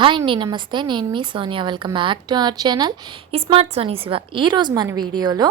Hi అండి, నమస్తే. నేను మీ Sonia. Welcome back to our channel smart Soni Shiva. ఈరోజు మన వీడియోలో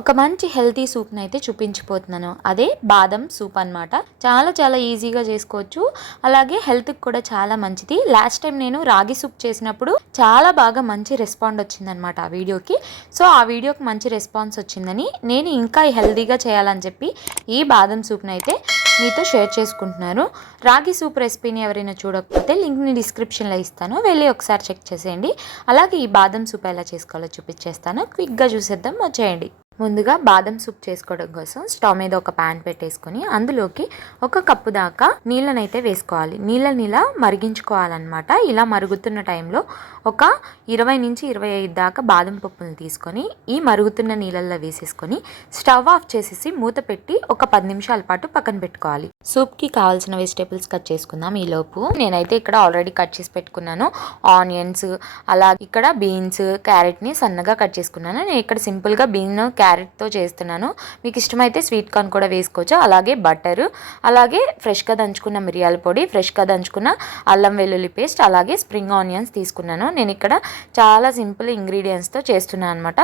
ఒక మంచి హెల్తీ సూప్ని అయితే చూపించిపోతున్నాను. అదే బాదం సూప్ అనమాట. చాలా ఈజీగా చేసుకోవచ్చు, అలాగే హెల్త్కి కూడా చాలా మంచిది. లాస్ట్ టైం నేను రాగి సూప్ చేసినప్పుడు చాలా బాగా మంచి రెస్పాండ్ వచ్చిందనమాట ఆ వీడియోకి. సో ఆ వీడియోకి మంచి రెస్పాన్స్ వచ్చిందని నేను ఇంకా హెల్తీగా చేయాలని చెప్పి ఈ బాదం సూప్ని అయితే మీతో షేర్ చేసుకుంటున్నాను. రాగి సూప్ రెసిపీని ఎవరైనా చూడకపోతే లింక్ని డిస్క్రిప్షన్లో ఇస్తాను, వెళ్ళి ఒకసారి చెక్ చేసేయండి. అలాగే ఈ బాదం సూప్ ఎలా చేసుకోవాలో చూపించేస్తాను. క్విక్గా చూసేద్దాం, వచ్చేయండి. ముందుగా బాదం సూప్ చేసుకోవడం కోసం స్టవ్ మీద ఒక ప్యాన్ పెట్టేసుకొని అందులోకి ఒక కప్పు దాకా నీళ్ళనైతే వేసుకోవాలి. నీళ్ళనిలా మరిగించుకోవాలన్నమాట. ఇలా మరుగుతున్న టైంలో ఒక 20 నుంచి 25 దాకా బాదం పప్పులను తీసుకొని ఈ మరుగుతున్న నీళ్ళల్లో వేసేసుకొని స్టవ్ ఆఫ్ చేసేసి మూత పెట్టి ఒక 10 నిమిషాల పాటు పక్కన పెట్టుకోవాలి. సూప్కి కావాల్సిన వెజిటేబుల్స్ కట్ చేసుకుందాం. ఈలోపు నేనైతే ఇక్కడ ఆల్రెడీ కట్ చేసి పెట్టుకున్నాను ఆనియన్స్, అలా ఇక్కడ బీన్స్, క్యారెట్ని సన్నగా కట్ చేసుకున్నాను. నేను ఇక్కడ సింపుల్గా క్యారెట్తో చేస్తున్నాను. మీకు ఇష్టమైతే స్వీట్ కార్న్ కూడా వేసుకోవచ్చు. అలాగే బటరు, అలాగే ఫ్రెష్గా దంచుకున్న మిరియాల పొడి, ఫ్రెష్గా దంచుకున్న అల్లం వెల్లుల్లి పేస్ట్, అలాగే స్ప్రింగ్ ఆనియన్స్ తీసుకున్నాను. నేను ఇక్కడ చాలా సింపుల్ ఇంగ్రీడియంట్స్తో చేస్తున్నాను అనమాట.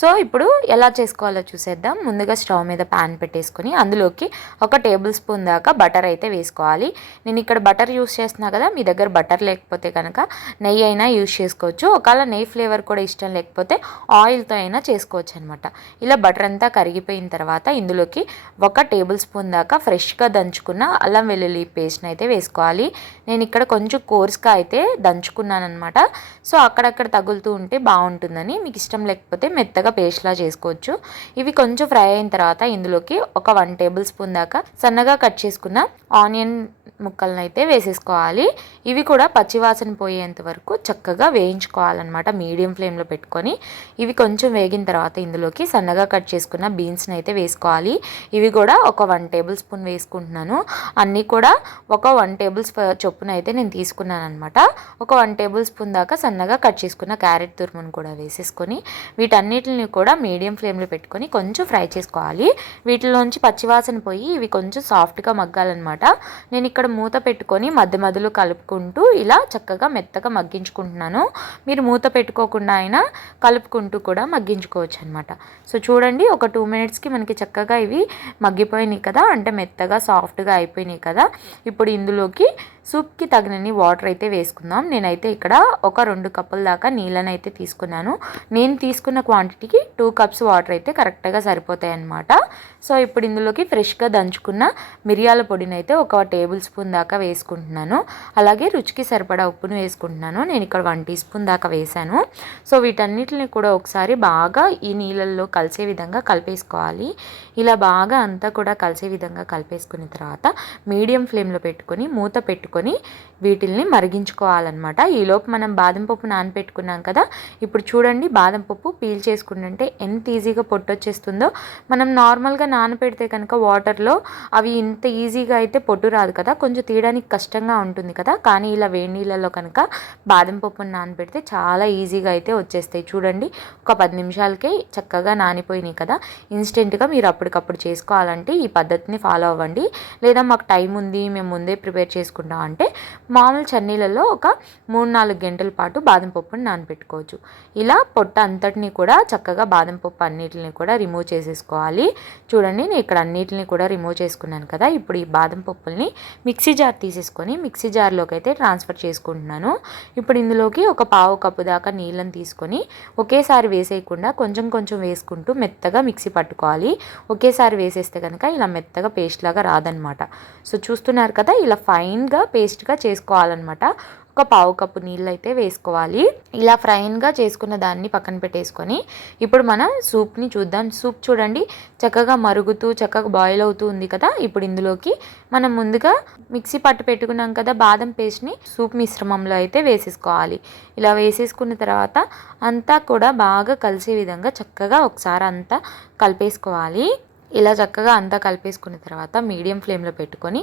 సో ఇప్పుడు ఎలా చేసుకోవాలో చూసేద్దాం. ముందుగా స్టవ్ మీద ప్యాన్ పెట్టేసుకొని అందులోకి ఒక టేబుల్ స్పూన్ దాకా బటర్ అయితే వేసుకోవాలి. నేను ఇక్కడ బటర్ యూస్ చేస్తున్నా కదా, మీ దగ్గర బటర్ లేకపోతే కనుక నెయ్యి అయినా యూస్ చేసుకోవచ్చు. ఒకవేళ నెయ్యి ఫ్లేవర్ కూడా ఇష్టం లేకపోతే ఆయిల్తో అయినా చేసుకోవచ్చు అనమాట. ఇలా బటర్ అంతా కరిగిపోయిన తర్వాత ఇందులోకి ఒక టేబుల్ స్పూన్ దాకా ఫ్రెష్గా దంచుకున్న అల్లం వెల్లుల్లి పేస్ట్ని అయితే వేసుకోవాలి. నేను ఇక్కడ కొంచెం కోర్స్గా అయితే దంచుకున్నాను అనమాట. సో అక్కడక్కడ తగులుతూ ఉంటే బాగుంటుందని, మీకు ఇష్టం లేకపోతే మెత్తగా పేస్ట్లా చేసుకోవచ్చు. ఇవి కొంచెం ఫ్రై అయిన తర్వాత ఇందులోకి ఒక 1 టేబుల్ స్పూన్ దాకా సన్నగా కట్ చేసుకున్న ఆనియన్ ముక్కలను అయితే వేసేసుకోవాలి. ఇవి కూడా పచ్చివాసన పోయేంత వరకు చక్కగా వేయించుకోవాలన్నమాట, మీడియం ఫ్లేమ్లో పెట్టుకొని. ఇవి కొంచెం వేగిన తర్వాత ఇందులోకి సన్నగా కట్ చేసుకున్న బీన్స్ని అయితే వేసుకోవాలి. ఇవి కూడా ఒక 1 టేబుల్ స్పూన్ వేసుకుంటున్నాను. అన్నీ కూడా ఒక 1 టేబుల్ చొప్పున అయితే నేను తీసుకున్నాను అనమాట. ఒక 1 టేబుల్ స్పూన్ దాకా సన్నగా కట్ చేసుకున్న క్యారెట్ తురుమును కూడా వేసేసుకొని వీటన్నిటిని కూడా మీడియం ఫ్లేమ్లో పెట్టుకొని కొంచెం ఫ్రై చేసుకోవాలి. వీటిలోంచి పచ్చివాసన పోయి ఇవి కొంచెం సాఫ్ట్గా మగ్గాలన్నమాట. నేను ఇక్కడ మూత పెట్టుకొని మధ్యలో కలుపుకుంటూ ఇలా చక్కగా మెత్తగా మగ్గించుకుంటున్నాను. మీరు మూత పెట్టుకోకుండా అయినా కలుపుకుంటూ కూడా మగ్గించుకోవచ్చు అనమాట. సో చూడండి, ఒక 2 మినిట్స్కి మనకి చక్కగా ఇవి మగ్గిపోయినాయి కదా, అంటే మెత్తగా సాఫ్ట్గా అయిపోయినాయి కదా. ఇప్పుడు ఇందులోకి సూప్కి తగినన్ని వాటర్ అయితే వేసుకుందాం. నేనైతే ఇక్కడ ఒక 2 కప్పుల దాకా నీళ్ళని అయితే తీసుకున్నాను. నేను తీసుకున్న క్వాంటిటీకి 2 కప్స్ వాటర్ అయితే కరెక్ట్గా సరిపోతాయి అన్నమాట. సో ఇప్పుడు ఇందులోకి ఫ్రెష్గా దంచుకున్న మిరియాల పొడిని అయితే ఒక టేబుల్ స్పూన్ దాకా వేసుకుంటున్నాను. అలాగే రుచికి సరిపడా ఉప్పును వేసుకుంటున్నాను. నేను ఇక్కడ 1 టీ స్పూన్ దాకా వేసాను. సో వీటన్నిటిని కూడా ఒకసారి బాగా ఈ నీళ్ళల్లో కలిసే విధంగా కలిపేసుకోవాలి. ఇలా బాగా అంతా కూడా కలిసే విధంగా కలిపేసుకున్న తర్వాత మీడియం ఫ్లేమ్లో పెట్టుకొని మూత పెట్టుకొని వీటిల్ని మరిగించుకోవాలన్నమాట. ఈలోపు మనం బాదం పప్పు నానపెట్టుకున్నాం కదా, ఇప్పుడు చూడండి బాదం పప్పు పీల్ చేసుకుంటుంటే ఎంత ఈజీగా పొట్టొచ్చేస్తుందో. మనం నార్మల్గా నానపెడితే కనుక వాటర్లో అవి ఇంత ఈజీగా అయితే పొట్టు రాదు కదా, కొంచెం తీయడానికి కష్టంగా ఉంటుంది కదా. కానీ ఇలా వేడి నీళ్ళలో కనుక బాదం పప్పుని నానపెడితే చాలా ఈజీగా అయితే వచ్చేస్తాయి. చూడండి, ఒక 10 నిమిషాలకే చక్కగా నానిపోయినాయి కదా. ఇన్స్టెంట్గా మీరు అప్పటికప్పుడు చేసుకోవాలంటే ఈ పద్ధతిని ఫాలో అవ్వండి. లేదా మాకు టైం ఉంది, మేము ముందే ప్రిపేర్ చేసుకుంటాం అంటే మామూలు చన్నీళ్ళలో ఒక 3-4 గంటల పాటు బాదం పప్పుని నానబెట్టుకోవచ్చు. ఇలా పొట్ట అంతటిని కూడా చక్కగా బాదం పప్పు అన్నిటిని కూడా రిమూవ్ చేసేసుకోవాలి. చూడండి, నేను ఇక్కడ అన్నిటిని కూడా రిమూవ్ చేసుకున్నాను కదా. ఇప్పుడు ఈ బాదం పప్పుల్ని మిక్సీ జార్ తీసేసుకొని మిక్సీ జార్లోకి అయితే ట్రాన్స్ఫర్ చేసుకుంటున్నాను. ఇప్పుడు ఇందులోకి ఒక పావు కప్పు దాకా నీళ్ళని తీసుకొని ఒకేసారి వేసేయకుండా కొంచెం వేసుకుంటూ మెత్తగా మిక్సీ పట్టుకోవాలి. ఒకేసారి వేసేస్తే కనుక ఇలా మెత్తగా పేస్ట్ లాగా రాదనమాట. సో చూస్తున్నారు కదా, ఇలా ఫైన్గా పేస్ట్గా చేసుకోవాలన్నమాట. ఒక పావు కప్పు నీళ్ళు అయితే వేసుకోవాలి. ఇలా ఫ్రైన్గా చేసుకున్న దాన్ని పక్కన పెట్టేసుకొని ఇప్పుడు మనం సూప్ని చూద్దాం. సూప్ చూడండి చక్కగా మరుగుతూ చక్కగా బాయిల్ అవుతూ ఉంది కదా. ఇప్పుడు ఇందులోకి మనం ముందుగా మిక్సీ పట్టు పెట్టుకున్నాం కదా బాదం పేస్ట్ని సూప్ మిశ్రమంలో అయితే వేసేసుకోవాలి. ఇలా వేసేసుకున్న తర్వాత అంతా కూడా బాగా కలిసే విధంగా చక్కగా ఒకసారి అంతా కలిపేసుకోవాలి. ఇలా చక్కగా అంతా కలిపేసుకున్న తర్వాత మీడియం ఫ్లేమ్లో పెట్టుకొని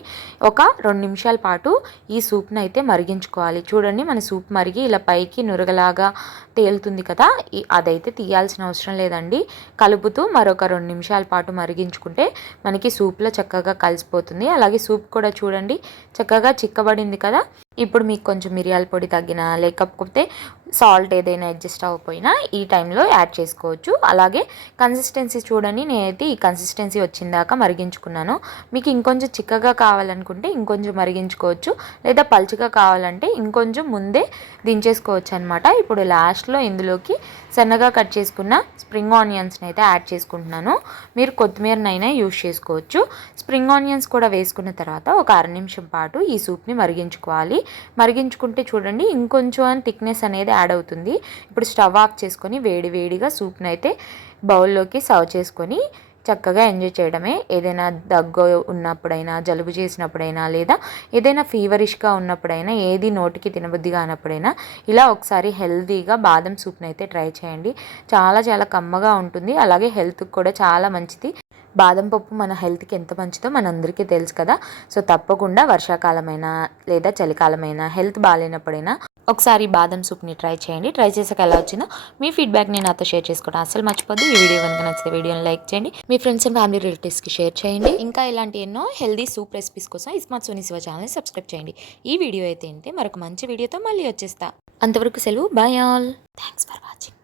ఒక 2 నిమిషాల పాటు ఈ సూప్ని అయితే మరిగించుకోవాలి. చూడండి మన సూప్ మరిగి ఇలా పైకి నురగలాగా తేలుతుంది కదా, అదైతే తీయాల్సిన అవసరం లేదండి. కలుపుతూ మరొక 2 నిమిషాల పాటు మరిగించుకుంటే మనకి సూప్లో చక్కగా కలిసిపోతుంది. అలాగే సూప్ కూడా చూడండి చక్కగా చిక్కబడింది కదా. ఇప్పుడు మీకు కొంచెం మిరియాల పొడి తగ్గినా లేకపోతే సాల్ట్ ఏదైనా అడ్జస్ట్ అవ్వకపోయినా ఈ టైంలో యాడ్ చేసుకోవచ్చు. అలాగే కన్సిస్టెన్సీ చూడండి, నేనైతే ఈ కన్సిస్టెన్సీ వచ్చిందాక మరిగించుకున్నాను. మీకు ఇంకొంచెం చిక్కగా కావాలనుకుంటే ఇంకొంచెం మరిగించుకోవచ్చు, లేదా పలుచగా కావాలంటే ఇంకొంచెం ముందే దించేసుకోవచ్చు అనమాట. ఇప్పుడు లాస్ట్లో ఇందులోకి సన్నగా కట్ చేసుకున్న స్ప్రింగ్ ఆనియన్స్ని అయితే యాడ్ చేసుకుంటున్నాను. మీరు కొత్తిమీరనైనా యూజ్ చేసుకోవచ్చు. స్ప్రింగ్ ఆనియన్స్ కూడా వేసుకున్న తర్వాత ఒక 1/2 నిమిషం పాటు ఈ సూప్ని మరిగించుకోవాలి. మరిగించుకుంటే చూడండి ఇంకొంచెం థిక్నెస్ అనేది యాడ్ అవుతుంది. ఇప్పుడు స్టవ్ ఆఫ్ చేసుకొని వేడివేడిగా సూప్ని అయితే బౌల్లోకి సర్వ్ చేసుకొని చక్కగా ఎంజాయ్ చేయడమే. ఏదైనా దగ్గు ఉన్నప్పుడైనా, జలుబు చేసినప్పుడైనా, లేదా ఏదైనా ఫీవరిష్గా ఉన్నప్పుడైనా, ఏది నోటికి తినబుద్ధి కానప్పుడైనా ఇలా ఒకసారి హెల్తీగా బాదం సూప్ని అయితే ట్రై చేయండి. చాలా చాలా కమ్మగా ఉంటుంది. అలాగే హెల్త్కి కూడా చాలా మంచిది. బాదం పప్పు మన హెల్త్కి ఎంత మంచిదో మనందరికీ తెలుసు కదా. సో తప్పకుండా వర్షాకాలమైనా లేదా చలికాలమైనా హెల్త్ బాగాలేనప్పుడైనా ఒకసారి బాదం సూప్ని ట్రై చేయండి. ట్రై చేసాక ఎలా వచ్చిందో మీ ఫీడ్బ్యాక్ని నాతో షేర్ చేసుకోవడం అసలు మర్చిపోద్దు. ఈ వీడియో కనుక నచ్చితే వీడియోని లైక్ చేయండి, మీ ఫ్రెండ్స్ అండ్ ఫ్యామిలీ రిలేటివ్స్కి షేర్ చేయండి. ఇంకా ఇలాంటి ఎన్నో హెల్దీ సూప్ రెసిపీస్ కోసం ఇస్మార్ట్ సోనీ శివ ఛానల్ని సబ్స్క్రైబ్ చేయండి. ఈ వీడియో అయితే మరొక మంచి వీడియోతో మళ్ళీ వచ్చేస్తా. అంతవరకు సెలవు. Bye all. Thanks for watching.